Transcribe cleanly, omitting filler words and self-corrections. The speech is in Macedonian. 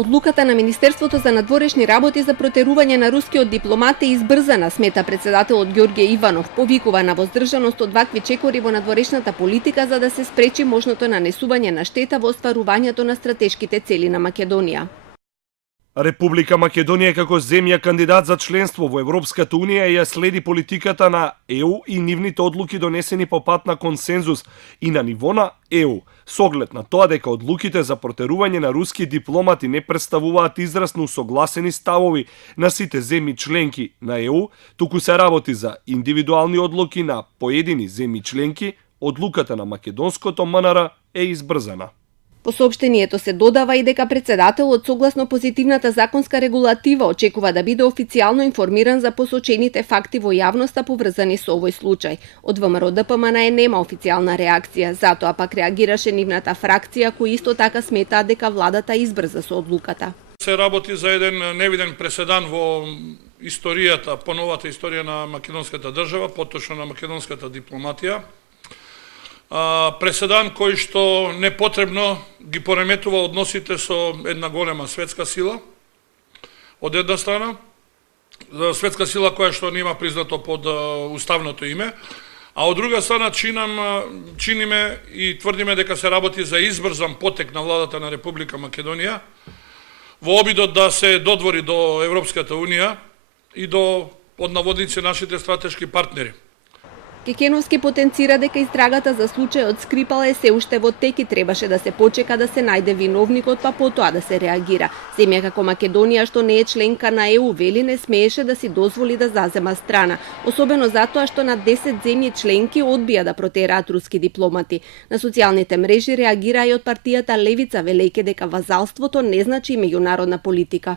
Одлуката на Министерството за надворешни работи за протерување на рускиот дипломат е избрзана, смета председателот Ѓорѓе Иванов. Повикува на воздржаност од вакви чекори во надворешната политика за да се спречи можното нанесување на штета во остварувањето на стратешките цели на Македонија. Република Македонија како земја кандидат за членство во Европската Унија ја следи политиката на ЕУ и нивните одлуки донесени по пат на консензус и на ниво на ЕУ, со оглед на тоа дека одлуките за протерување на руски дипломати не представуваат израз на усогласени ставови на сите земји членки на ЕУ, туку се работи за индивидуални одлуки на поедини земји членки, одлуката на македонското МНР е избрзана. По соопштението се додава и дека председателот согласно позитивната законска регулатива очекува да биде официјално информиран за посочените факти во јавноста поврзани со овој случај. Од ВМРО ДПМН нема официјална реакција, затоа пак реагираше нивната фракција кои исто така сметаат дека владата избрза со одлуката. Се работи за еден невиден преседан во историјата, поновата историја на македонската држава, поточно на македонската дипломатија. Преседан кој што непотребно ги пореметува односите со една голема светска сила, од една страна, светска сила која што нема признато под уставното име, а од друга страна чиниме и тврдиме дека се работи за избрзан потек на владата на Република Македонија во обидот да се додвори до Европската Унија и до, под наводници, нашите стратешки партнери. Кекеновски потенцира дека истрагата за случајот Скрипал е се уште во тек и требаше да се почека да се најде виновникот, па потоа да се реагира. Земја како Македонија, што не е членка на ЕУ, вели не смееше да си дозволи да зазема страна, особено затоа што на 10 земји членки одбија да протераат руски дипломати. На социјалните мрежи реагира и од партијата Левица, велејќи дека вазалството не значи меѓународна политика.